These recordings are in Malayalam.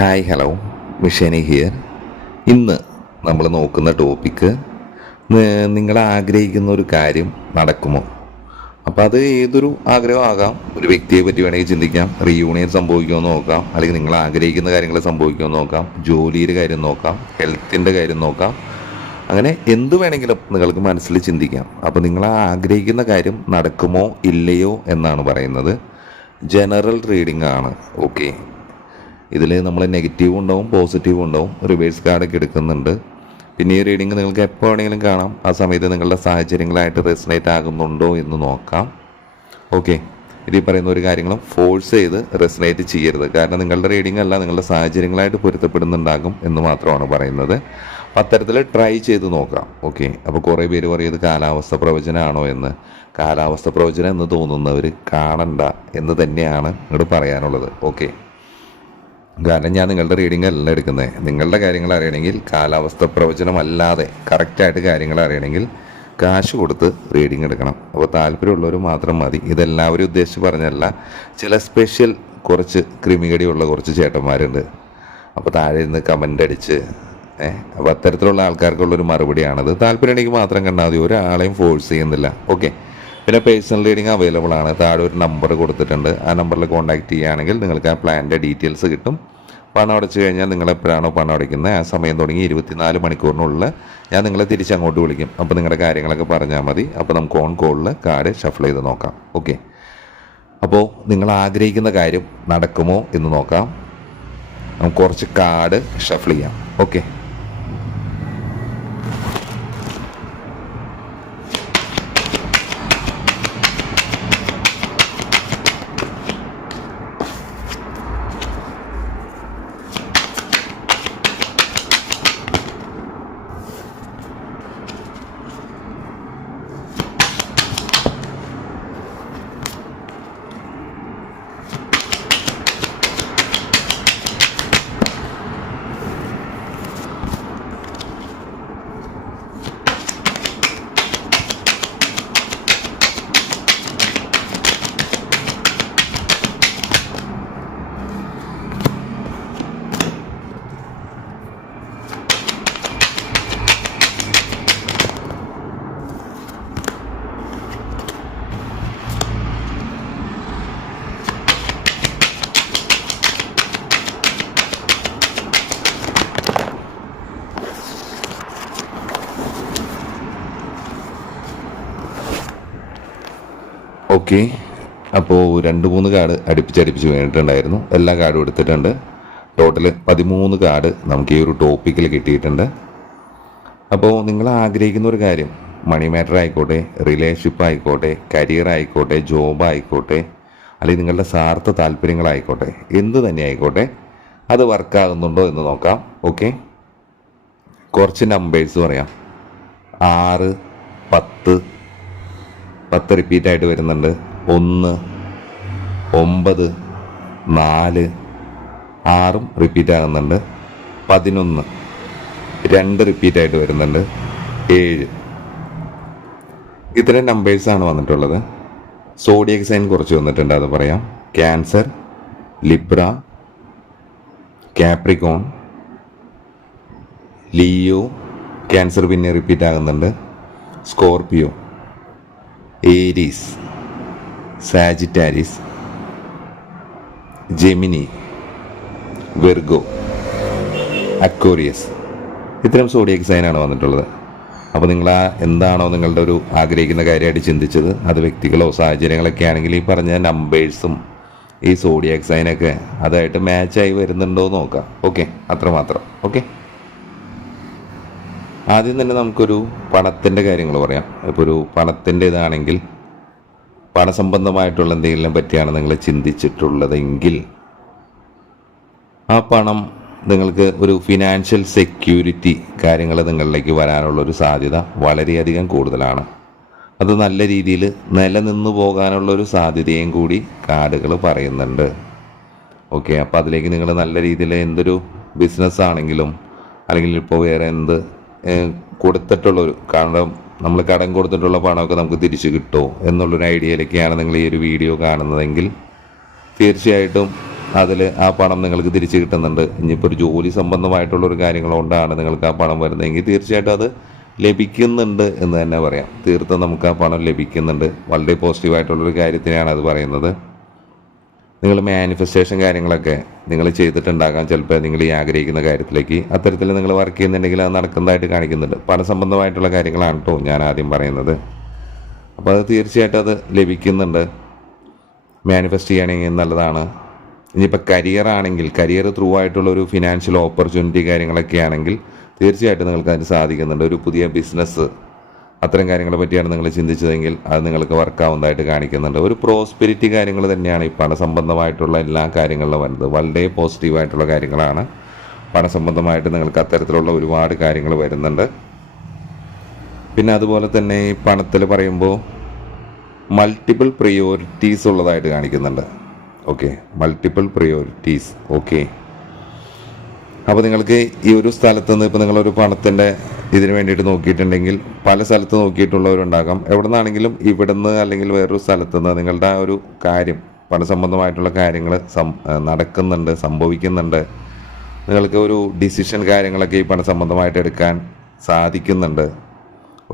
Hi hello, മിഷേനി here. ഇന്ന് നമ്മൾ നോക്കുന്ന ടോപ്പിക്ക് നിങ്ങൾ ആഗ്രഹിക്കുന്ന ഒരു കാര്യം നടക്കുമോ. അപ്പോൾ അത് ഏതൊരു ആഗ്രഹമാകാം. ഒരു വ്യക്തിയെ പറ്റി വേണമെങ്കിൽ ചിന്തിക്കാം, റീയൂണിയൻ സംഭവിക്കുമെന്ന് നോക്കാം, അല്ലെങ്കിൽ നിങ്ങൾ ആഗ്രഹിക്കുന്ന കാര്യങ്ങൾ സംഭവിക്കുമെന്ന് നോക്കാം, ജോലിയുടെ കാര്യം നോക്കാം, ഹെൽത്തിൻ്റെ കാര്യം നോക്കാം, അങ്ങനെ എന്ത് വേണമെങ്കിലും നിങ്ങൾക്ക് മനസ്സിൽ ചിന്തിക്കാം. അപ്പോൾ നിങ്ങൾ ആഗ്രഹിക്കുന്ന കാര്യം നടക്കുമോ ഇല്ലയോ എന്നാണ് പറയുന്നത്. ജനറൽ റീഡിംഗ് ആണ്. ഓക്കെ, ഇതിൽ നമ്മൾ നെഗറ്റീവ് ഉണ്ടാവും, പോസിറ്റീവ് ഉണ്ടാവും, റിവേഴ്സ് കാർഡൊക്കെ എടുക്കുന്നുണ്ട്. പിന്നെ ഈ റീഡിങ് നിങ്ങൾക്ക് എപ്പോൾ വേണമെങ്കിലും കാണാം. ആ സമയത്ത് നിങ്ങളുടെ സാഹചര്യങ്ങളായിട്ട് റെസനേറ്റ് ആകുന്നുണ്ടോ എന്ന് നോക്കാം. ഓക്കെ, ഇതിൽ പറയുന്ന ഒരു കാര്യങ്ങളും ഫോഴ്സ് ചെയ്ത് റെസനേറ്റ് ചെയ്യരുത്. കാരണം നിങ്ങളുടെ റീഡിംഗ് അല്ല, നിങ്ങളുടെ സാഹചര്യങ്ങളായിട്ട് പൊരുത്തപ്പെടുന്നുണ്ടാകും എന്ന് മാത്രമാണ് പറയുന്നത്. അപ്പം അത്തരത്തിൽ ട്രൈ ചെയ്ത് നോക്കാം. ഓക്കെ, അപ്പോൾ കുറേ പേര് പറയും ഇത് കാലാവസ്ഥ പ്രവചനമാണോ എന്ന്. കാലാവസ്ഥ പ്രവചനം എന്ന് തോന്നുന്നവർ കാണണ്ട എന്ന് തന്നെയാണ് ഇങ്ങോട്ട് പറയാനുള്ളത്. ഓക്കെ, കാരണം ഞാൻ നിങ്ങളുടെ റീഡിംഗ് അല്ല എടുക്കുന്നത്. നിങ്ങളുടെ കാര്യങ്ങൾ അറിയണമെങ്കിൽ കാലാവസ്ഥ പ്രവചനമല്ലാതെ കറക്റ്റായിട്ട് കാര്യങ്ങൾ അറിയണമെങ്കിൽ കാശ് കൊടുത്ത് റീഡിംഗ് എടുക്കണം. അപ്പോൾ താല്പര്യമുള്ളവർ മാത്രം മതി. ഇതെല്ലാവരും ഉദ്ദേശിച്ച് പറഞ്ഞല്ല. ചില സ്പെഷ്യൽ കുറച്ച് ക്രിമികടിയുള്ള കുറച്ച് ചേട്ടന്മാരുണ്ട്. അപ്പോൾ താഴെ ഇരുന്ന് കമൻ്റ് അടിച്ച് അപ്പോൾ അത്തരത്തിലുള്ള ആൾക്കാർക്കുള്ളൊരു മറുപടിയാണത്. താല്പര്യമുണ്ടെങ്കിൽ മാത്രം കണ്ടാൽ മതി, ഒരാളെയും ഫോഴ്സ് ചെയ്യുന്നില്ല. ഓക്കെ, പിന്നെ പേഴ്സണൽ റീഡിംഗ് അവൈലബിൾ ആണ്. താഴെ ഒരു നമ്പർ കൊടുത്തിട്ടുണ്ട്. ആ നമ്പറിൽ കോൺടാക്റ്റ് ചെയ്യുകയാണെങ്കിൽ നിങ്ങൾക്ക് ആ പ്ലാനിൻ്റെ ഡീറ്റെയിൽസ് കിട്ടും. പണം അടച്ചു കഴിഞ്ഞാൽ നിങ്ങൾ എപ്പോഴാണോ പണം അടയ്ക്കുന്നത് ആ സമയം തുടങ്ങി 24 മണിക്കൂറിനുള്ളിൽ ഞാൻ നിങ്ങളെ തിരിച്ചങ്ങോട്ട് വിളിക്കും. അപ്പോൾ നിങ്ങളുടെ കാര്യങ്ങളൊക്കെ പറഞ്ഞാൽ മതി. അപ്പോൾ നമുക്ക് ഓൺ കോളിൽ കാർഡ് ഷഫിൾ ചെയ്ത് നോക്കാം. ഓക്കെ, അപ്പോൾ നിങ്ങൾ ആഗ്രഹിക്കുന്ന കാര്യം നടക്കുമോ എന്ന് നോക്കാം. നമുക്ക് കുറച്ച് കാർഡ് ഷഫിൾ ചെയ്യാം. ഓക്കെ, ഓക്കെ, അപ്പോൾ 2-3 കാർഡ് അടുപ്പിച്ച് വേണ്ടിയിട്ടുണ്ടായിരുന്നു. എല്ലാ കാർഡും എടുത്തിട്ടുണ്ട്. ടോട്ടൽ 13 കാർഡ് നമുക്ക് ഈ ഒരു ടോപ്പിക്കിൽ കിട്ടിയിട്ടുണ്ട്. അപ്പോൾ നിങ്ങൾ ആഗ്രഹിക്കുന്ന ഒരു കാര്യം, മണി മാറ്റർ ആയിക്കോട്ടെ, റിലേഷൻഷിപ്പ് ആയിക്കോട്ടെ, കരിയർ ആയിക്കോട്ടെ, ജോബ് ആയിക്കോട്ടെ, അല്ലെങ്കിൽ നിങ്ങളുടെ സ്വാർത്ഥ താല്പര്യങ്ങളായിക്കോട്ടെ, എന്ത് തന്നെ ആയിക്കോട്ടെ, അത് വർക്കാകുന്നുണ്ടോ എന്ന് നോക്കാം. ഓക്കെ, കുറച്ച് നമ്പേഴ്സ് പറയാം. 6, 10 റിപ്പീറ്റായിട്ട് വരുന്നുണ്ട്. 1, 9, 4, 6 റിപ്പീറ്റ് ആകുന്നുണ്ട്. 11, 2 റിപ്പീറ്റായിട്ട് വരുന്നുണ്ട്. 7, ഇത്രയും നമ്പേഴ്സാണ് വന്നിട്ടുള്ളത്. സോഡിയക് സൈൻ കുറച്ച് വന്നിട്ടുണ്ട്, അത് പറയാം. Cancer, Libra, Capricorn, Leo, cancer പിന്നെ റിപ്പീറ്റ് ആകുന്നുണ്ട്. Scorpio, Aries, സാജിറ്റാരിസ്, Gemini, Virgo, Aquarius, ഇത്തരം സോഡിയക് സൈനാണ് വന്നിട്ടുള്ളത്. അപ്പോൾ നിങ്ങൾ എന്താണോ നിങ്ങളുടെ ഒരു ആഗ്രഹിക്കുന്ന കാര്യമായിട്ട് ചിന്തിച്ചത്, അത് വ്യക്തികളോ സാഹചര്യങ്ങളൊക്കെ ആണെങ്കിൽ ഈ പറഞ്ഞ നമ്പേഴ്സും ഈ സോഡിയക് സൈനൊക്കെ അതായിട്ട് മാച്ചായി വരുന്നുണ്ടോ എന്ന് നോക്കാം. ഓക്കെ, അത്രമാത്രം. ഓക്കെ, ആദ്യം തന്നെ നമുക്കൊരു പണത്തിൻ്റെ കാര്യങ്ങൾ പറയാം. ഇപ്പോൾ ഒരു പണത്തിൻ്റെ ഇതാണെങ്കിൽ, പണസംബന്ധമായിട്ടുള്ള എന്തെങ്കിലും പറ്റിയാണ് നിങ്ങൾ ചിന്തിച്ചിട്ടുള്ളതെങ്കിൽ ആ പണം നിങ്ങൾക്ക് ഒരു ഫിനാൻഷ്യൽ സെക്യൂരിറ്റി കാര്യങ്ങൾ നിങ്ങളിലേക്ക് വരാനുള്ളൊരു സാധ്യത വളരെയധികം കൂടുതലാണ്. അത് നല്ല രീതിയിൽ നിലനിന്ന് പോകാനുള്ളൊരു സാധ്യതയും കൂടി കാർഡുകൾ പറയുന്നുണ്ട്. ഓക്കെ, അപ്പോൾ അതിലേക്ക് നിങ്ങൾ നല്ല രീതിയിൽ എന്തൊരു ബിസിനസ് ആണെങ്കിലും അല്ലെങ്കിൽ ഇപ്പോൾ വേറെ എന്ത് കൊടുത്തിട്ടുള്ളൊരു, കാരണം നമ്മൾ കടം കൊടുത്തിട്ടുള്ള പണമൊക്കെ നമുക്ക് തിരിച്ചു കിട്ടുമോ എന്നുള്ളൊരു ഐഡിയയിലേക്കാണ് നിങ്ങൾ ഈ ഒരു വീഡിയോ കാണുന്നതെങ്കിൽ തീർച്ചയായിട്ടും അതിൽ ആ പണം നിങ്ങൾക്ക് തിരിച്ച് കിട്ടുന്നുണ്ട്. ഇനിയിപ്പോൾ ഒരു ജോലി സംബന്ധമായിട്ടുള്ളൊരു കാര്യങ്ങൾ കൊണ്ടാണ് നിങ്ങൾക്ക് ആ പണം വരുന്നതെങ്കിൽ തീർച്ചയായിട്ടും അത് ലഭിക്കുന്നുണ്ട് എന്ന് തന്നെ പറയാം. തീർത്തും നമുക്ക് ആ പണം ലഭിക്കുന്നുണ്ട്. വളരെ പോസിറ്റീവായിട്ടുള്ളൊരു കാര്യത്തിനാണ് അത് പറയുന്നത്. നിങ്ങൾ മാനിഫെസ്റ്റേഷൻ കാര്യങ്ങളൊക്കെ നിങ്ങൾ ചെയ്തിട്ടുണ്ടാകാം. ചിലപ്പോൾ നിങ്ങൾ ഈ ആഗ്രഹിക്കുന്ന കാര്യത്തിലേക്ക് അത്തരത്തിൽ നിങ്ങൾ വർക്ക് ചെയ്യുന്നുണ്ടെങ്കിൽ അത് നടക്കുന്നതായിട്ട് കാണിക്കുന്നുണ്ട്. പണസംബന്ധമായിട്ടുള്ള കാര്യങ്ങളാണ് കേട്ടോ ഞാൻ ആദ്യം പറയുന്നത്. അപ്പോൾ അത് തീർച്ചയായിട്ടും അത് ലഭിക്കുന്നുണ്ട്. മാനിഫെസ്റ്റ് ചെയ്യുകയാണെങ്കിൽ നല്ലതാണ്. ഇനിയിപ്പോൾ കരിയർ ആണെങ്കിൽ കരിയർ ത്രൂ ആയിട്ടുള്ള ഒരു ഫിനാൻഷ്യൽ ഓപ്പർച്യൂണിറ്റി കാര്യങ്ങളൊക്കെ ആണെങ്കിൽ തീർച്ചയായിട്ടും നിങ്ങൾക്ക് അതിന് സാധിക്കുന്നുണ്ട്. ഒരു പുതിയ ബിസിനസ് അത്തരം കാര്യങ്ങളെ പറ്റിയാണ് നിങ്ങൾ ചിന്തിച്ചതെങ്കിൽ അത് നിങ്ങൾക്ക് വർക്കാവുന്നതായിട്ട് കാണിക്കുന്നുണ്ട്. ഒരു പ്രോസ്പെരിറ്റി കാര്യങ്ങൾ തന്നെയാണ് ഈ പണസംബന്ധമായിട്ടുള്ള എല്ലാ കാര്യങ്ങളിലും വരുന്നത്. വളരെ പോസിറ്റീവായിട്ടുള്ള കാര്യങ്ങളാണ്. പണസംബന്ധമായിട്ട് നിങ്ങൾക്ക് അത്തരത്തിലുള്ള ഒരുപാട് കാര്യങ്ങൾ വരുന്നുണ്ട്. പിന്നെ അതുപോലെ തന്നെ ഈ പണത്തിൽ പറയുമ്പോൾ മൾട്ടിപ്പിൾ പ്രയോറിറ്റീസ് ഉള്ളതായിട്ട് കാണിക്കുന്നുണ്ട്. Okay, multiple priorities. ഓക്കെ, അപ്പോൾ നിങ്ങൾക്ക് ഈ ഒരു സ്ഥലത്ത് നിന്ന് ഇപ്പോൾ നിങ്ങളൊരു പണത്തിൻ്റെ ഇതിന് വേണ്ടിയിട്ട് നോക്കിയിട്ടുണ്ടെങ്കിൽ പല സ്ഥലത്ത് നോക്കിയിട്ടുള്ളവരുണ്ടാകാം. എവിടെ നിന്നാണെങ്കിലും ഇവിടുന്ന് അല്ലെങ്കിൽ വേറൊരു സ്ഥലത്ത് നിന്ന് നിങ്ങളുടെ ആ ഒരു കാര്യം പണസംബന്ധമായിട്ടുള്ള കാര്യങ്ങൾ നടക്കുന്നുണ്ട്, സംഭവിക്കുന്നുണ്ട്. നിങ്ങൾക്ക് ഒരു ഡിസിഷൻ കാര്യങ്ങളൊക്കെ ഈ പണസംബന്ധമായിട്ട് എടുക്കാൻ സാധിക്കുന്നുണ്ട്.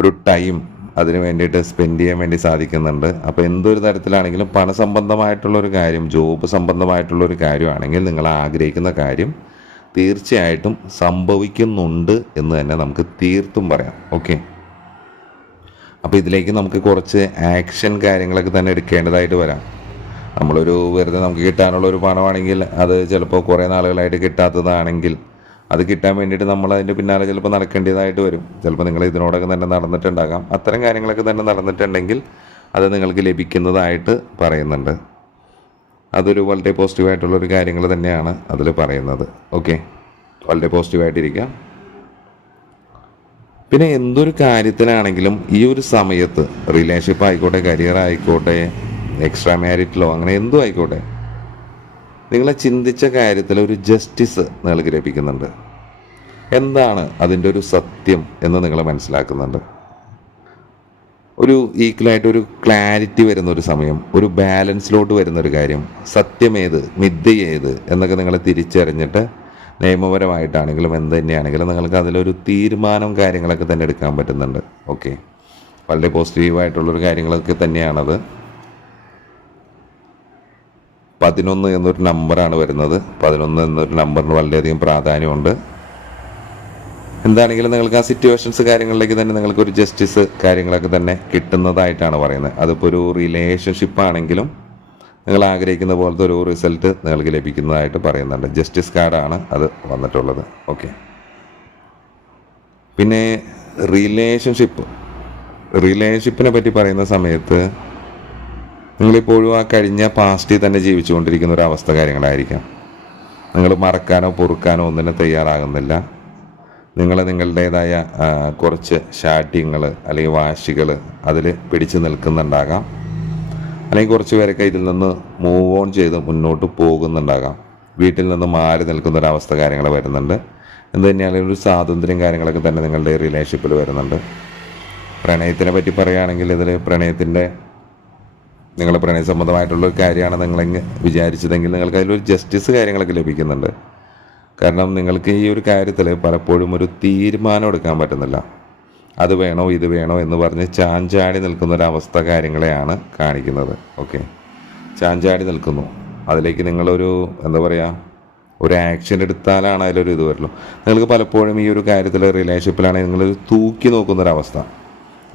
ഒരു ടൈം അതിന് വേണ്ടിയിട്ട് സ്പെൻഡ് ചെയ്യാൻ വേണ്ടി സാധിക്കുന്നുണ്ട്. അപ്പോൾ എന്തൊരു തരത്തിലാണെങ്കിലും പണസംബന്ധമായിട്ടുള്ളൊരു കാര്യം, ജോബ് സംബന്ധമായിട്ടുള്ളൊരു കാര്യമാണെങ്കിൽ നിങ്ങൾ ആഗ്രഹിക്കുന്ന കാര്യം തീർച്ചയായിട്ടും സംഭവിക്കുന്നുണ്ട് എന്ന് തന്നെ നമുക്ക് തീർത്തും പറയാം. ഓക്കെ, അപ്പോൾ ഇതിലേക്ക് നമുക്ക് കുറച്ച് ആക്ഷൻ കാര്യങ്ങളൊക്കെ തന്നെ എടുക്കേണ്ടതായിട്ട് വരാം. നമ്മളൊരു വെറുതെ നമുക്ക് കിട്ടാനുള്ള ഒരു പണമാണെങ്കിൽ അത് ചിലപ്പോൾ കുറേ നാളുകളായിട്ട് കിട്ടാത്തതാണെങ്കിൽ അത് കിട്ടാൻ വേണ്ടിയിട്ട് നമ്മൾ അതിൻ്റെ പിന്നാലെ ചിലപ്പോൾ നടക്കേണ്ടതായിട്ട് വരും. ചിലപ്പോൾ നിങ്ങൾ ഇതിനോടൊക്കെ തന്നെ നടന്നിട്ടുണ്ടാകാം. അത്തരം കാര്യങ്ങളൊക്കെ തന്നെ നടന്നിട്ടുണ്ടെങ്കിൽ അത് നിങ്ങൾക്ക് ലഭിക്കുന്നതായിട്ട് പറയുന്നുണ്ട്. അതൊരു വളരെ പോസിറ്റീവായിട്ടുള്ളൊരു കാര്യങ്ങൾ തന്നെയാണ് അതിൽ പറയുന്നത്. ഓക്കെ, വളരെ പോസിറ്റീവായിട്ടിരിക്കുക. പിന്നെ എന്തൊരു കാര്യത്തിലാണെങ്കിലും ഈ ഒരു സമയത്ത് റിലേഷൻഷിപ്പ് ആയിക്കോട്ടെ, കരിയർ ആയിക്കോട്ടെ, എക്സ്ട്രാ മാരിറ്റലോ അങ്ങനെ എന്തും ആയിക്കോട്ടെ, നിങ്ങളെ ചിന്തിച്ച കാര്യത്തിൽ ഒരു ജസ്റ്റിസ് നിങ്ങൾക്ക് ലഭിക്കുന്നുണ്ട്. എന്താണ് അതിൻ്റെ ഒരു സത്യം എന്ന് നിങ്ങൾ മനസ്സിലാക്കുന്നുണ്ട്. ഒരു ഈക്വലായിട്ട് ഒരു ക്ലാരിറ്റി വരുന്ന ഒരു സമയം, ഒരു ബാലൻസിലോട്ട് വരുന്നൊരു കാര്യം, സത്യമേത് മിഥ്യ ഏത് എന്നൊക്കെ നിങ്ങൾ തിരിച്ചറിഞ്ഞിട്ട് നിയമപരമായിട്ടാണെങ്കിലും എന്ത് തന്നെയാണെങ്കിലും നിങ്ങൾക്ക് അതിലൊരു തീരുമാനം കാര്യങ്ങളൊക്കെ തന്നെ എടുക്കാൻ പറ്റുന്നുണ്ട്. ഓക്കെ, വളരെ പോസിറ്റീവായിട്ടുള്ളൊരു കാര്യങ്ങളൊക്കെ തന്നെയാണത്. 11 എന്നൊരു നമ്പറാണ് വരുന്നത്. 11 എന്നൊരു നമ്പറിന് വളരെയധികം പ്രാധാന്യമുണ്ട്. എന്താണെങ്കിലും നിങ്ങൾക്ക് ആ സിറ്റുവേഷൻസ് കാര്യങ്ങളിലേക്ക് തന്നെ നിങ്ങൾക്കൊരു ജസ്റ്റിസ് കാര്യങ്ങളൊക്കെ തന്നെ കിട്ടുന്നതായിട്ടാണ് പറയുന്നത്. അതിപ്പോൾ ഒരു റിലേഷൻഷിപ്പ് ആണെങ്കിലും നിങ്ങൾ ആഗ്രഹിക്കുന്ന പോലത്തെ ഒരു റിസൾട്ട് നിങ്ങൾക്ക് ലഭിക്കുന്നതായിട്ട് പറയുന്നുണ്ട്. ജസ്റ്റിസ് കാർഡാണ് അത് വന്നിട്ടുള്ളത്. ഓക്കെ, പിന്നെ റിലേഷൻഷിപ്പിനെ പറ്റി പറയുന്ന സമയത്ത് നിങ്ങളിപ്പോഴും ആ കഴിഞ്ഞ പാസ്റ്റിൽ തന്നെ ജീവിച്ചുകൊണ്ടിരിക്കുന്ന ഒരു അവസ്ഥ കാര്യങ്ങളായിരിക്കാം. നിങ്ങൾ മറക്കാനോ പൊറുക്കാനോ ഒന്നിനും തയ്യാറാകുന്നില്ല. നിങ്ങളുടേതായ കുറച്ച് ശാഠ്യങ്ങൾ അല്ലെങ്കിൽ വാശികൾ അതിൽ പിടിച്ചു നിൽക്കുന്നുണ്ടാകാം. അല്ലെങ്കിൽ കുറച്ച് പേരൊക്കെ ഇതിൽ നിന്ന് മൂവ് ഓൺ ചെയ്ത് മുന്നോട്ട് പോകുന്നുണ്ടാകാം. വീട്ടിൽ നിന്ന് മാറി നിൽക്കുന്നൊരവസ്ഥ കാര്യങ്ങൾ വരുന്നുണ്ട്. എന്ത് തന്നെയാണെങ്കിലും ഒരു സ്വാതന്ത്ര്യം കാര്യങ്ങളൊക്കെ തന്നെ നിങ്ങളുടെ റിലേഷൻഷിപ്പിൽ വരുന്നുണ്ട്. പ്രണയത്തിനെ പറ്റി പറയുകയാണെങ്കിൽ ഇതിൽ നിങ്ങളുടെ പ്രണയ സംബന്ധമായിട്ടുള്ളൊരു കാര്യമാണ് നിങ്ങളെങ്ങ് വിചാരിച്ചതെങ്കിൽ നിങ്ങൾക്ക് അതിലൊരു ജസ്റ്റിസ് കാര്യങ്ങളൊക്കെ ലഭിക്കുന്നുണ്ട്. കാരണം നിങ്ങൾക്ക് ഈ ഒരു കാര്യത്തിൽ പലപ്പോഴും ഒരു തീരുമാനം എടുക്കാൻ പറ്റുന്നില്ല. അത് വേണോ ഇത് വേണോ എന്ന് പറഞ്ഞ് ചാഞ്ചാടി നിൽക്കുന്നൊരവസ്ഥ കാര്യങ്ങളെയാണ് കാണിക്കുന്നത്. ഓക്കെ, ചാഞ്ചാടി നിൽക്കുന്നു. അതിലേക്ക് നിങ്ങളൊരു എന്താ പറയുക, ഒരു ആക്ഷൻ എടുത്താലാണ് അതിലൊരു ഇത് വരുള്ളൂ. നിങ്ങൾക്ക് പലപ്പോഴും ഈ ഒരു കാര്യത്തിൽ റിലേഷൻഷിപ്പിലാണെങ്കിൽ നിങ്ങളൊരു തൂക്കി നോക്കുന്നൊരവസ്ഥ.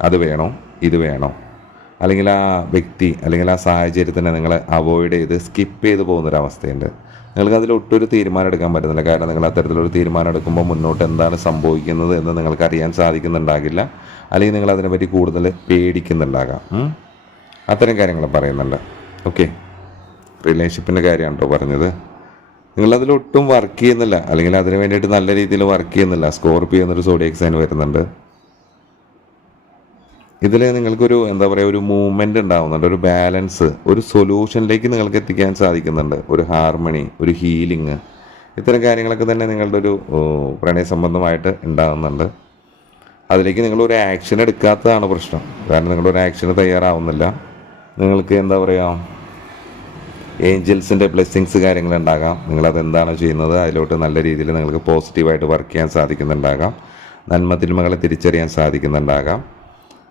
അത് വേണോ ഇത് വേണോ, അല്ലെങ്കിൽ ആ വ്യക്തി അല്ലെങ്കിൽ ആ സാഹചര്യത്തിനെ നിങ്ങൾ അവോയ്ഡ് ചെയ്ത് സ്കിപ്പ് ചെയ്ത് പോകുന്നൊരവസ്ഥയുണ്ട്. നിങ്ങൾക്ക് അതിലൊട്ടൊരു തീരുമാനം എടുക്കാൻ പറ്റുന്നില്ല. കാരണം നിങ്ങൾ അത്തരത്തിലൊരു തീരുമാനം എടുക്കുമ്പോൾ മുന്നോട്ട് എന്താണ് സംഭവിക്കുന്നത് എന്ന് നിങ്ങൾക്ക് അറിയാൻ സാധിക്കുന്നുണ്ടാകില്ല. അല്ലെങ്കിൽ നിങ്ങൾ അതിനെപ്പറ്റി കൂടുതൽ പേടിക്കുന്നുണ്ടാകാം. അത്തരം കാര്യങ്ങൾ പറയുന്നുണ്ട്. ഓക്കെ, റിലേഷൻഷിപ്പിൻ്റെ കാര്യമാണ് കേട്ടോ പറഞ്ഞത്. നിങ്ങളതിലൊട്ടും വർക്ക് ചെയ്യുന്നില്ല, അല്ലെങ്കിൽ അതിന് വേണ്ടിയിട്ട് നല്ല രീതിയിൽ വർക്ക് ചെയ്യുന്നില്ല. സ്കോർപിയോ എന്നൊരു സോഡിയക് സൈൻ വരുന്നുണ്ട്. ഇതിൽ നിങ്ങൾക്കൊരു എന്താ പറയുക, ഒരു മൂവ്മെൻ്റ് ഉണ്ടാകുന്നുണ്ട്, ഒരു ബാലൻസ്, ഒരു സൊല്യൂഷനിലേക്ക് നിങ്ങൾക്ക് എത്തിക്കാൻ സാധിക്കുന്നുണ്ട്. ഒരു ഹാർമണി, ഒരു ഹീലിംഗ്, ഇത്തരം കാര്യങ്ങളൊക്കെ തന്നെ നിങ്ങളുടെ ഒരു പ്രണയ സംബന്ധമായിട്ട് ഉണ്ടാകുന്നുണ്ട്. അതിലേക്ക് നിങ്ങളൊരു ആക്ഷൻ എടുക്കാത്തതാണ് പ്രശ്നം. കാരണം നിങ്ങളൊരു ആക്ഷന് തയ്യാറാവുന്നില്ല. നിങ്ങൾക്ക് എന്താ പറയുക, ഏഞ്ചൽസിൻ്റെ ബ്ലെസ്സിങ്സ് കാര്യങ്ങളുണ്ടാകാം. നിങ്ങളത് എന്താണോ ചെയ്യുന്നത് അതിലോട്ട് നല്ല രീതിയിൽ നിങ്ങൾക്ക് പോസിറ്റീവായിട്ട് വർക്ക് ചെയ്യാൻ സാധിക്കുന്നുണ്ടാകാം. നന്മ തിന്മകളെ തിരിച്ചറിയാൻ സാധിക്കുന്നുണ്ടാകാം.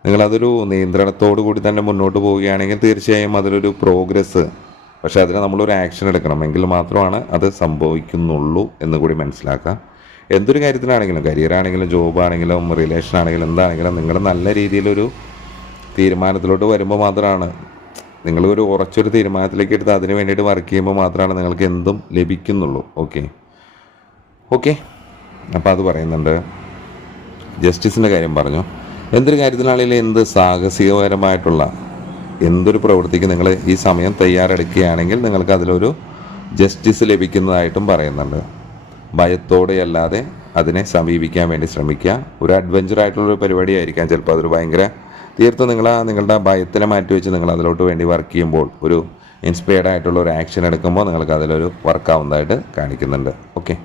നിങ്ങളതൊരു നിയന്ത്രണത്തോടു കൂടി തന്നെ മുന്നോട്ട് പോവുകയാണെങ്കിൽ തീർച്ചയായും അതിലൊരു പ്രോഗ്രസ്, പക്ഷേ അതിന് നമ്മളൊരു ആക്ഷൻ എടുക്കണം, എങ്കിൽ മാത്രമാണ് അത് സംഭവിക്കുന്നുള്ളൂ എന്ന് കൂടി മനസ്സിലാക്കാം. എന്തൊരു കാര്യത്തിലാണെങ്കിലും, കരിയറാണെങ്കിലും ജോബാണെങ്കിലും റിലേഷൻ ആണെങ്കിലും എന്താണെങ്കിലും നിങ്ങൾ നല്ല രീതിയിലൊരു തീരുമാനത്തിലോട്ട് വരുമ്പോൾ മാത്രമാണ്, നിങ്ങളൊരു ഉറച്ചൊരു തീരുമാനത്തിലേക്ക് എടുത്ത് അതിന് വേണ്ടിയിട്ട് വർക്ക് ചെയ്യുമ്പോൾ മാത്രമാണ് നിങ്ങൾക്ക് എന്തും ലഭിക്കുന്നുള്ളൂ. ഓക്കെ അപ്പോൾ അത് പറയുന്നുണ്ട്. ജസ്റ്റിസിൻ്റെ കാര്യം പറഞ്ഞു. എന്തൊരു കാര്യത്തിലാണെങ്കിലും എന്ത് സാഹസികപരമായിട്ടുള്ള എന്തൊരു പ്രവൃത്തിക്ക് നിങ്ങൾ ഈ സമയം തയ്യാറെടുക്കുകയാണെങ്കിൽ നിങ്ങൾക്ക് അതിലൊരു ജസ്റ്റിസ് ലഭിക്കുന്നതായിട്ടും പറയുന്നുണ്ട്. ഭയത്തോടെയല്ലാതെ അതിനെ സമീപിക്കാൻ വേണ്ടി ശ്രമിക്കുക. ഒരു അഡ്വഞ്ചറായിട്ടുള്ളൊരു പരിപാടിയായിരിക്കാം ചിലപ്പോൾ, അതൊരു ഭയങ്കര തീർത്തും നിങ്ങളുടെ ഭയത്തിനെ മാറ്റി വെച്ച് നിങ്ങൾ അതിലോട്ട് വേണ്ടി വർക്ക് ചെയ്യുമ്പോൾ, ഒരു ഇൻസ്പയർഡ് ആയിട്ടുള്ള ഒരു ആക്ഷൻ എടുക്കുമ്പോൾ നിങ്ങൾക്ക് അതിലൊരു വർക്കാവുന്നതായിട്ട് കാണിക്കുന്നുണ്ട്. ഓക്കെ,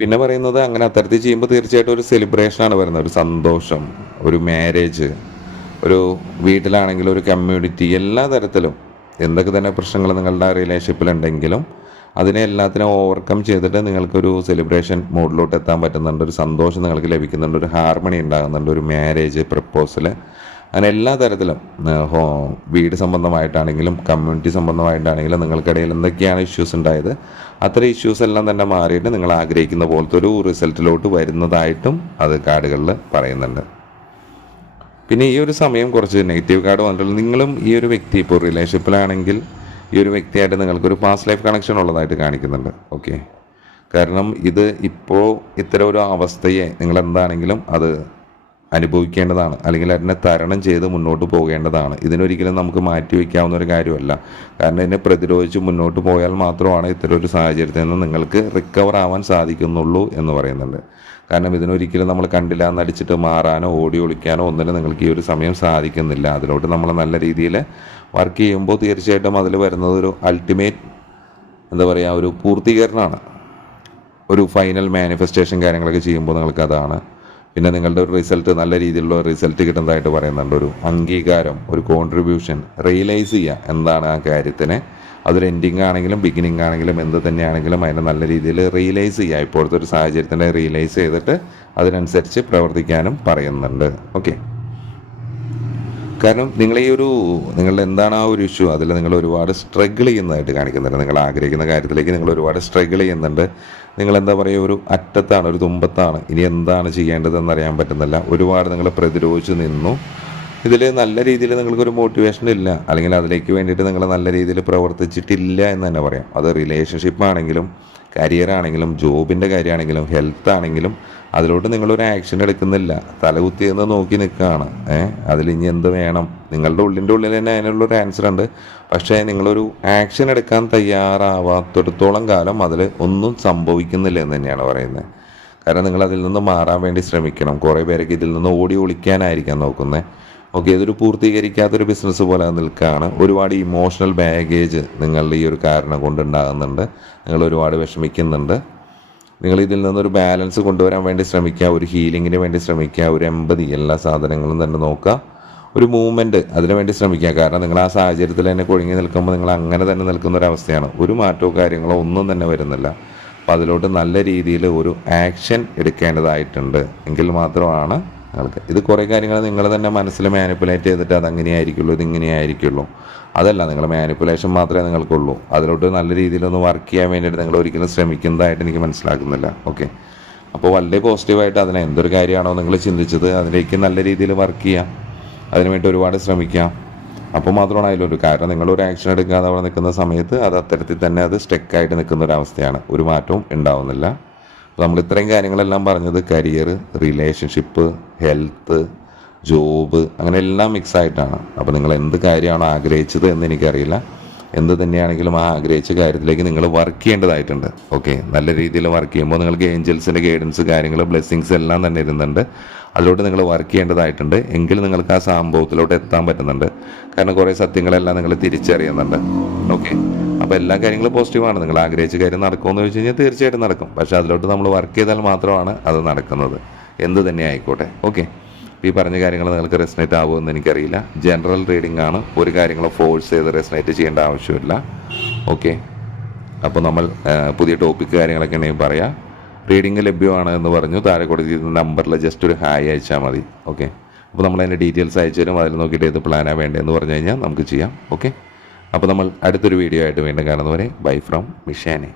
പിന്നെ പറയുന്നത് അങ്ങനെ അത്തരത്തിൽ ചെയ്യുമ്പോൾ തീർച്ചയായിട്ടും ഒരു സെലിബ്രേഷനാണ് വരുന്നത്, ഒരു സന്തോഷം, ഒരു മാരേജ്, ഒരു വീട്ടിലാണെങ്കിൽ ഒരു കമ്മ്യൂണിറ്റി, എല്ലാ തരത്തിലും എന്തൊക്കെ തന്നെ പ്രശ്നങ്ങൾ നിങ്ങളുടെ റിലേഷൻഷിപ്പിലുണ്ടെങ്കിലും അതിനെ എല്ലാത്തിനും ഓവർകം ചെയ്തിട്ട് നിങ്ങൾക്കൊരു സെലിബ്രേഷൻ മോഡിലോട്ട് എത്താൻ പറ്റുന്നുണ്ട്. ഒരു സന്തോഷം നിങ്ങൾക്ക് ലഭിക്കുന്നുണ്ട്, ഒരു ഹാർമണി ഉണ്ടാകുന്നുണ്ട്, ഒരു മാരേജ്, പ്രപ്പോസൽ, അങ്ങനെ എല്ലാ തരത്തിലും വീട് സംബന്ധമായിട്ടാണെങ്കിലും കമ്മ്യൂണിറ്റി സംബന്ധമായിട്ടാണെങ്കിലും നിങ്ങൾക്കിടയിൽ എന്തൊക്കെയാണ് ഇഷ്യൂസ് ഉണ്ടായത് അത്തരം ഇഷ്യൂസ് എല്ലാം തന്നെ മാറിയിട്ട് നിങ്ങൾ ആഗ്രഹിക്കുന്ന പോലത്തെ ഒരു റിസൾട്ടിലോട്ട് വരുന്നതായിട്ടും അത് കാർഡുകളിൽ പറയുന്നുണ്ട്. പിന്നെ ഈ ഒരു സമയം കുറച്ച് നെഗറ്റീവ് കാർഡ് വന്നിട്ടുള്ളൂ. നിങ്ങളും ഈ ഒരു വ്യക്തി ഇപ്പോൾ റിലേഷൻഷിപ്പിലാണെങ്കിൽ ഈ ഒരു വ്യക്തിയായിട്ട് നിങ്ങൾക്കൊരു പാസ്റ്റ് ലൈഫ് കണക്ഷൻ ഉള്ളതായിട്ട് കാണിക്കുന്നുണ്ട്. ഓക്കെ, കാരണം ഇത് ഇപ്പോൾ ഇത്തരം ഒരു അവസ്ഥയെ നിങ്ങൾ എന്താണെങ്കിലും അത് അനുഭവിക്കേണ്ടതാണ്, അല്ലെങ്കിൽ അതിനെ തരണം ചെയ്ത് മുന്നോട്ട് പോകേണ്ടതാണ്. ഇതിനൊരിക്കലും നമുക്ക് മാറ്റി വയ്ക്കാവുന്ന ഒരു കാര്യമല്ല. കാരണം ഇതിനെ പ്രതിരോധിച്ച് മുന്നോട്ട് പോയാൽ മാത്രമാണ് ഇത്തരം ഒരു സാഹചര്യത്തിൽ നിന്ന് നിങ്ങൾക്ക് റിക്കവർ ആവാൻ സാധിക്കുന്നുള്ളൂ എന്ന് പറയുന്നുണ്ട്. കാരണം ഇതിനൊരിക്കലും നമ്മൾ കണ്ടില്ല എന്നടിച്ചിട്ട് മാറാനോ ഓടി ഒളിക്കാനോ ഒന്നിനും നിങ്ങൾക്ക് ഈ ഒരു സമയം സാധിക്കുന്നില്ല. അതിലോട്ട് നമ്മൾ നല്ല രീതിയിൽ വർക്ക് ചെയ്യുമ്പോൾ തീർച്ചയായിട്ടും അതിൽ വരുന്നത് ഒരു അൾട്ടിമേറ്റ് എന്താ പറയുക, ഒരു പൂർത്തീകരണമാണ്, ഒരു ഫൈനൽ മാനിഫെസ്റ്റേഷൻ കാര്യങ്ങളൊക്കെ ചെയ്യുമ്പോൾ നിങ്ങൾക്ക് അതാണ്. പിന്നെ നിങ്ങളുടെ ഒരു റിസൾട്ട്, നല്ല രീതിയിലുള്ള റിസൾട്ട് കിട്ടുന്നതായിട്ട് പറയുന്നുണ്ട്. ഒരു അംഗീകാരം, ഒരു കോൺട്രിബ്യൂഷൻ, റിയലൈസ് ചെയ്യുക എന്താണ് ആ കാര്യത്തിനെ, അതൊരു എൻഡിങ് ആണെങ്കിലും ബിഗിനിങ് ആണെങ്കിലും എന്ത് തന്നെയാണെങ്കിലും അതിനെ നല്ല രീതിയിൽ റിയലൈസ് ചെയ്യുക. ഇപ്പോഴത്തെ ഒരു സാഹചര്യത്തിനെ റിയലൈസ് ചെയ്തിട്ട് അതിനനുസരിച്ച് പ്രവർത്തിക്കാനും പറയുന്നുണ്ട്. ഓക്കെ, കാരണം നിങ്ങളുടെ എന്താണ് ആ ഒരു ഇഷ്യൂ, അതിൽ നിങ്ങൾ ഒരുപാട് സ്ട്രഗിൾ ചെയ്യുന്നതായിട്ട് കാണിക്കുന്നുണ്ട്. നിങ്ങൾ ആഗ്രഹിക്കുന്ന കാര്യത്തിലേക്ക് നിങ്ങൾ ഒരുപാട് സ്ട്രഗിൾ ചെയ്യുന്നുണ്ട്. നിങ്ങളെന്താ പറയുക, ഒരു അറ്റത്താണ്, ഒരു തുമ്പത്താണ്, ഇനി എന്താണ് ചെയ്യേണ്ടതെന്ന് അറിയാൻ പറ്റുന്നില്ല. ഒരുപാട് നിങ്ങൾ പ്രതിരോധിച്ച് നിന്നു. ഇതിൽ നല്ല രീതിയിൽ നിങ്ങൾക്കൊരു മോട്ടിവേഷൻ ഇല്ല, അല്ലെങ്കിൽ അതിലേക്ക് വേണ്ടിയിട്ട് നിങ്ങൾ നല്ല രീതിയിൽ പ്രവർത്തിച്ചിട്ടില്ല എന്ന് തന്നെ പറയാം. അത് റിലേഷൻഷിപ്പ് ആണെങ്കിലും കരിയറാണെങ്കിലും ജോബിൻ്റെ കാര്യമാണെങ്കിലും ഹെൽത്ത് ആണെങ്കിലും അതിലോട്ട് നിങ്ങളൊരു ആക്ഷൻ എടുക്കുന്നില്ല, തലകുത്തിയെന്ന് നോക്കി നിൽക്കുകയാണ്. അതിലിനി എന്ത് വേണം, നിങ്ങളുടെ ഉള്ളിൽ തന്നെ അതിനുള്ളൊരു ആൻസർ ഉണ്ട്. പക്ഷേ നിങ്ങളൊരു ആക്ഷൻ എടുക്കാൻ തയ്യാറാവാത്തിടത്തോളം കാലം അതിൽ ഒന്നും സംഭവിക്കുന്നില്ല എന്ന് തന്നെയാണ് പറയുന്നത്. കാരണം നിങ്ങൾ അതിൽ നിന്ന് മാറാൻ വേണ്ടി ശ്രമിക്കണം. കുറേ പേരൊക്കെ ഇതിൽ നിന്ന് ഓടി ഒളിക്കാനായിരിക്കാം നോക്കുന്നത്. ഓക്കെ, ഇതൊരു പൂർത്തീകരിക്കാത്തൊരു ബിസിനസ് പോലെ നിൽക്കുകയാണ്. ഒരുപാട് ഇമോഷണൽ ബാഗേജ് നിങ്ങളുടെ ഈ ഒരു കാരണം കൊണ്ടുണ്ടാകുന്നുണ്ട്. നിങ്ങൾ ഒരുപാട് വിഷമിക്കുന്നുണ്ട്. നിങ്ങൾ ഇതിൽ നിന്നൊരു ബാലൻസ് കൊണ്ടുവരാൻ വേണ്ടി ശ്രമിക്കുക, ഒരു ഹീലിങ്ങിന് വേണ്ടി ശ്രമിക്കുക, ഒരു എമ്പതി, എല്ലാ സാധനങ്ങളും തന്നെ നോക്കുക, ഒരു മൂവ്മെൻറ്റ് അതിനു വേണ്ടി ശ്രമിക്കുക. കാരണം നിങ്ങൾ ആ സാഹചര്യത്തിൽ തന്നെ കുഴങ്ങി നിൽക്കുമ്പോൾ നിങ്ങൾ അങ്ങനെ തന്നെ നിൽക്കുന്ന ഒരവസ്ഥയാണ്. ഒരു മാറ്റമോ കാര്യങ്ങളോ ഒന്നും തന്നെ വരുന്നില്ല. അപ്പോൾ അതിലോട്ട് നല്ല രീതിയിൽ ഒരു ആക്ഷൻ എടുക്കേണ്ടതായിട്ടുണ്ട്. എങ്കിൽ മാത്രമാണ് നിങ്ങൾക്ക് ഇത് കുറേ കാര്യങ്ങൾ നിങ്ങൾ തന്നെ മനസ്സിൽ മാനിപ്പുലേറ്റ് ചെയ്തിട്ട് അതങ്ങനെയായിരിക്കുള്ളൂ ഇതിങ്ങനെയായിരിക്കുള്ളൂ, അതല്ല, നിങ്ങൾ മാനിപ്പുലേഷൻ മാത്രമേ നിങ്ങൾക്കുള്ളൂ. അതിലോട്ട് നല്ല രീതിയിലൊന്ന് വർക്ക് ചെയ്യാൻ വേണ്ടിയിട്ട് നിങ്ങൾ ഒരിക്കലും ശ്രമിക്കുന്നതായിട്ട് എനിക്ക് മനസ്സിലാക്കുന്നില്ല. ഓക്കെ, അപ്പോൾ വളരെ പോസിറ്റീവായിട്ട് അതിനെ എന്തൊരു കാര്യമാണോ നിങ്ങൾ ചിന്തിച്ചത് അതിലേക്ക് നല്ല രീതിയിൽ വർക്ക് ചെയ്യാം, അതിനുവേണ്ടി ഒരുപാട് ശ്രമിക്കാം. അപ്പോൾ മാത്രമാണ് അതിലൊരു കാരണം. നിങ്ങളൊരു ആക്ഷൻ എടുക്കാതെ അവിടെ നിൽക്കുന്ന സമയത്ത് അത് അത്തരത്തിൽ തന്നെ അത് സ്റ്റക്കായിട്ട് നിൽക്കുന്ന ഒരവസ്ഥയാണ്, ഒരു മാറ്റവും ഉണ്ടാവുന്നില്ല. അപ്പോൾ നമ്മൾ ഇത്രയും കാര്യങ്ങളെല്ലാം പറഞ്ഞത് കരിയർ, റിലേഷൻഷിപ്പ്, ഹെൽത്ത്, ജോബ്, അങ്ങനെ എല്ലാം മിക്സ് ആയിട്ടാണ്. അപ്പോൾ നിങ്ങൾ എന്ത് കാര്യമാണോ ആഗ്രഹിച്ചത് എന്ന് എനിക്കറിയില്ല. എന്ത് തന്നെയാണെങ്കിലും ആ ആഗ്രഹിച്ച കാര്യത്തിലേക്ക് നിങ്ങൾ വർക്ക് ചെയ്യേണ്ടതായിട്ടുണ്ട്. ഓക്കെ, നല്ല രീതിയിൽ വർക്ക് ചെയ്യുമ്പോൾ നിങ്ങൾക്ക് ഏഞ്ചൽസിൻ്റെ ഗൈഡൻസ്, കാര്യങ്ങൾ, ബ്ലെസ്സിങ്സ് എല്ലാം തന്നെ ഇരുന്നുണ്ട്. അതിലോട്ട് നിങ്ങൾ വർക്ക് ചെയ്യേണ്ടതായിട്ടുണ്ട്. എങ്കിൽ നിങ്ങൾക്ക് ആ സംഭവത്തിലോട്ട് എത്താൻ പറ്റുന്നുണ്ട്. കാരണം കുറേ സത്യങ്ങളെല്ലാം നിങ്ങൾ തിരിച്ചറിയുന്നുണ്ട്. ഓക്കെ, അപ്പോൾ എല്ലാ കാര്യങ്ങളും പോസിറ്റീവാണ്. നിങ്ങൾ ആഗ്രഹിച്ച കാര്യം നടക്കുമെന്ന് ചോദിച്ചു കഴിഞ്ഞാൽ തീർച്ചയായിട്ടും നടക്കും. പക്ഷേ അതിലോട്ട് നമ്മൾ വർക്ക് ചെയ്താൽ മാത്രമാണ് അത് നടക്കുന്നത്, എന്ത് തന്നെ ആയിക്കോട്ടെ. ഓക്കെ, ഈ പറഞ്ഞ കാര്യങ്ങൾ നിങ്ങൾക്ക് റെസനേറ്റ് ആവുമെന്ന് എനിക്കറിയില്ല. ജനറൽ റീഡിംഗ് ആണ്, ഒരു കാര്യങ്ങളും ഫോഴ്സ് ചെയ്ത് റെസനേറ്റ് ചെയ്യേണ്ട ആവശ്യമില്ല. ഓക്കെ, അപ്പോൾ നമ്മൾ പുതിയ ടോപ്പിക്ക് കാര്യങ്ങളൊക്കെ ഉണ്ടെങ്കിൽ പറയാം. റീഡിംഗ് ലഭ്യമാണ് എന്ന് പറഞ്ഞു, താഴെ കൊടുത്തിരുന്ന നമ്പറിൽ ജസ്റ്റ് ഒരു ഹായ് അയച്ചാൽ മതി. ഓക്കെ, അപ്പോൾ നമ്മൾ അതിൻ്റെ ഡീറ്റെയിൽസ് അയച്ചു തരും. അതിൽ നോക്കിയിട്ട് ഏത് പ്ലാനാണ് വേണ്ടതെന്ന് പറഞ്ഞു കഴിഞ്ഞാൽ നമുക്ക് ചെയ്യാം. ഓക്കെ, അപ്പോൾ നമ്മൾ അടുത്തൊരു വീഡിയോ ആയിട്ട് വീണ്ടും കാണുന്നവരെ ബൈ ഫ്രം മിഷാനെ.